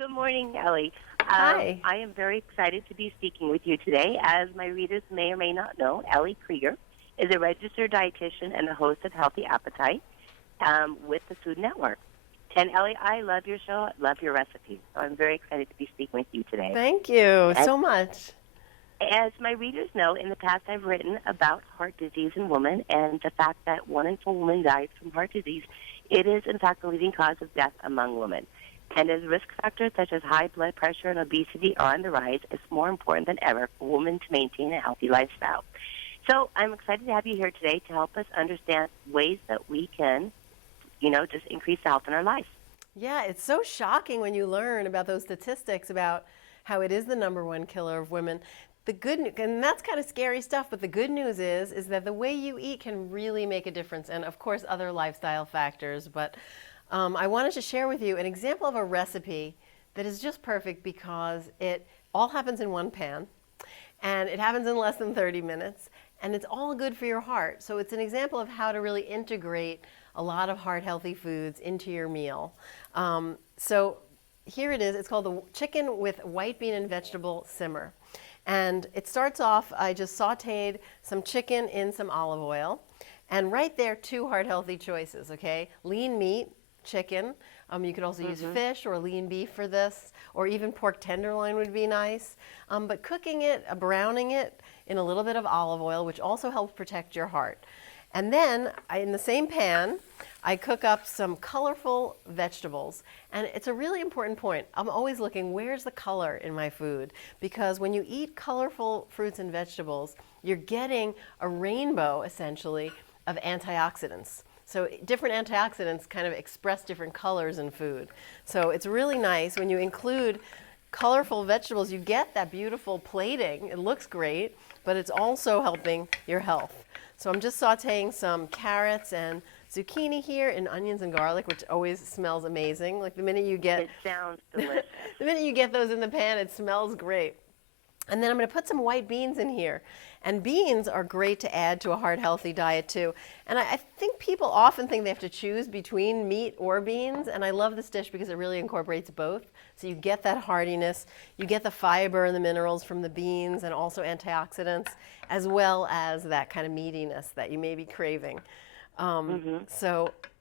Good morning, Ellie. Hi. I am very excited to be speaking with you today. As my readers may or may not know, Ellie Krieger is a registered dietitian and the host of Healthy Appetite with the Food Network. And Ellie, I love your show. I love your recipes. So I'm very excited to be speaking with you today. Thank you As, so much. as my readers know, in the past I've written about heart disease in women and the fact that 1 in 4 women dies from heart disease. It is, in fact, the leading cause of death among women. And as risk factors such as high blood pressure and obesity are on the rise, it's more important than ever for women to maintain a healthy lifestyle. So I'm excited to have you here today to help us understand ways that we can, just increase health in our life. Yeah, it's so shocking when you learn about those statistics about how it is the #1 killer of women. The good news, and that's kind of scary stuff, but the good news is that the way you eat can really make a difference, and of course other lifestyle factors. But I wanted to share with you an example of a recipe that is just perfect because it all happens in one pan, and it happens in less than 30 minutes, and it's all good for your heart. So it's an example of how to really integrate a lot of heart-healthy foods into your meal. So here it is. It's called the chicken with white bean and vegetable simmer. And it starts off, I just sauteed some chicken in some olive oil. And right there, 2 heart-healthy choices, okay? Lean meat, chicken. You could also use fish or lean beef for this, or even pork tenderloin would be nice. But cooking it, browning it in a little bit of olive oil, which also helps protect your heart. And then in the same pan, I cook up some colorful vegetables. And it's a really important point. I'm always looking, where's the color in my food? Because when you eat colorful fruits and vegetables, you're getting a rainbow, essentially, of antioxidants. So different antioxidants kind of express different colors in food. So it's really nice when you include colorful vegetables, you get that beautiful plating. It looks great, but it's also helping your health. So I'm just sauteing some carrots and zucchini here and onions and garlic, which always smells amazing. Like the minute you get It sounds delicious. the minute you get those in the pan, it smells great. And then I'm going to put some white beans in here. And beans are great to add to a heart-healthy diet too. And I think people often think they have to choose between meat or beans. And I love this dish because it really incorporates both. So you get that heartiness, you get the fiber and the minerals from the beans and also antioxidants, as well as that kind of meatiness that you may be craving. And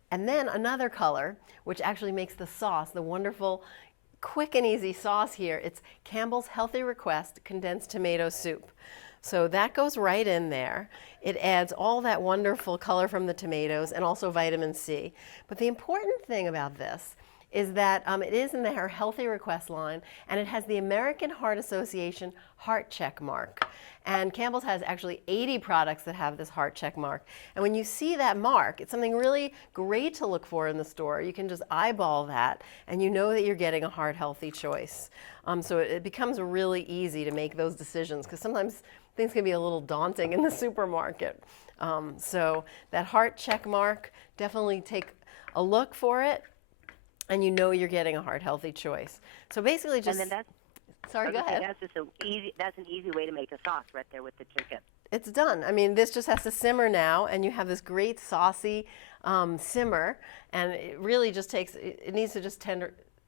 then another color, which actually makes the sauce, the wonderful quick and easy sauce here. It's Campbell's Healthy Request condensed tomato soup. So that goes right in there. It adds all that wonderful color from the tomatoes and also vitamin C. But the important thing about this is that it is in their Healthy Request line, and it has the American Heart Association Heart Check mark. And Campbell's has actually 80 products that have this heart check mark. And when you see that mark, it's something really great to look for in the store. You can just eyeball that, and you know that you're getting a heart-healthy choice. So it becomes really easy to make those decisions, because sometimes things can be a little daunting in the supermarket. So that heart check mark, definitely take a look for it, and you know you're getting a heart-healthy choice. So basically just... And then Sorry, go ahead. That's an easy way to make a sauce right there with the chicken. It's done. I mean, this just has to simmer now, and you have this great saucy simmer, and it really just takes, it needs to just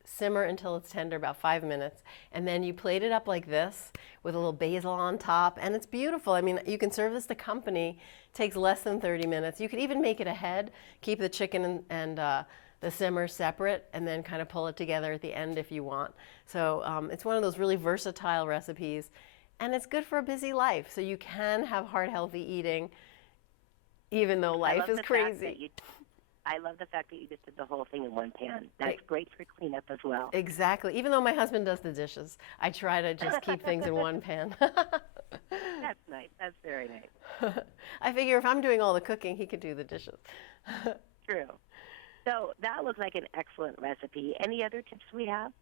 simmer until it's tender, about 5 minutes, and then you plate it up like this with a little basil on top, and it's beautiful. I mean, you can serve this to company. It takes less than 30 minutes. You could even make it ahead, keep the chicken and the simmer separate, and then kind of pull it together at the end if you want. So it's one of those really versatile recipes, and it's good for a busy life. So you can have heart-healthy eating, even though life is crazy. I love the fact that you just did the whole thing in one pan. That's great for cleanup as well. Exactly. Even though my husband does the dishes, I try to just keep things in one pan. That's nice. That's very nice. I figure if I'm doing all the cooking, he could do the dishes. True. So that looks like an excellent recipe. Any other tips we have?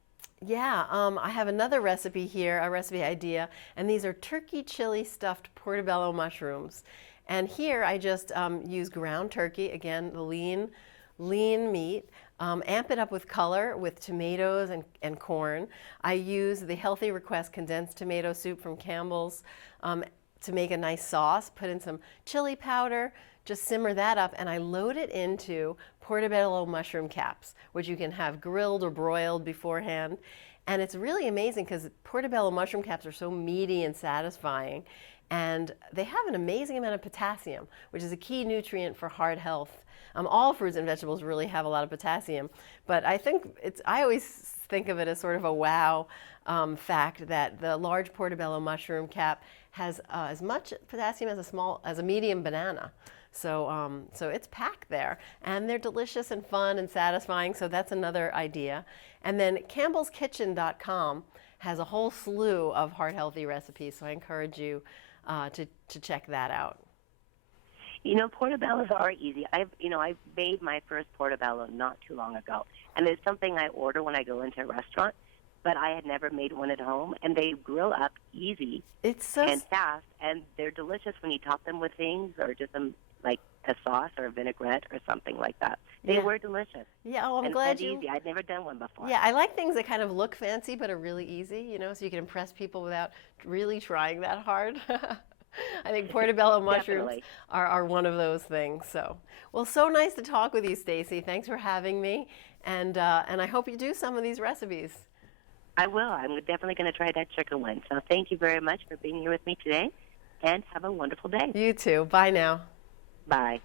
Yeah, I have another recipe here, a recipe idea, and these are turkey chili stuffed portobello mushrooms. And here I just use ground turkey, again, the lean meat, amp it up with color with tomatoes and corn. I use the Healthy Request condensed tomato soup from Campbell's to make a nice sauce, put in some chili powder, just simmer that up, and I load it into portobello mushroom caps, which you can have grilled or broiled beforehand. And it's really amazing because portobello mushroom caps are so meaty and satisfying. And they have an amazing amount of potassium, which is a key nutrient for heart health. All fruits and vegetables really have a lot of potassium, but I always think of it as sort of a wow fact that the large portobello mushroom cap has as much potassium as a medium banana. So it's packed there, and they're delicious and fun and satisfying. So that's another idea. And then CampbellsKitchen.com has a whole slew of heart healthy recipes. So I encourage you to check that out. Portobellos are easy. I made my first portobello not too long ago, and it's something I order when I go into a restaurant, but I had never made one at home, and they grill up easy and fast, and they're delicious when you top them with things or just like a sauce or a vinaigrette or something like that. They were delicious. Yeah, oh, I'm and glad easy. I'd never done one before. Yeah, I like things that kind of look fancy but are really easy, so you can impress people without really trying that hard. I think portobello mushrooms are one of those things. So nice to talk with you, Stacy. Thanks for having me, and I hope you do some of these recipes. I will. I'm definitely going to try that chicken one. So thank you very much for being here with me today, and have a wonderful day. You too. Bye now. Bye.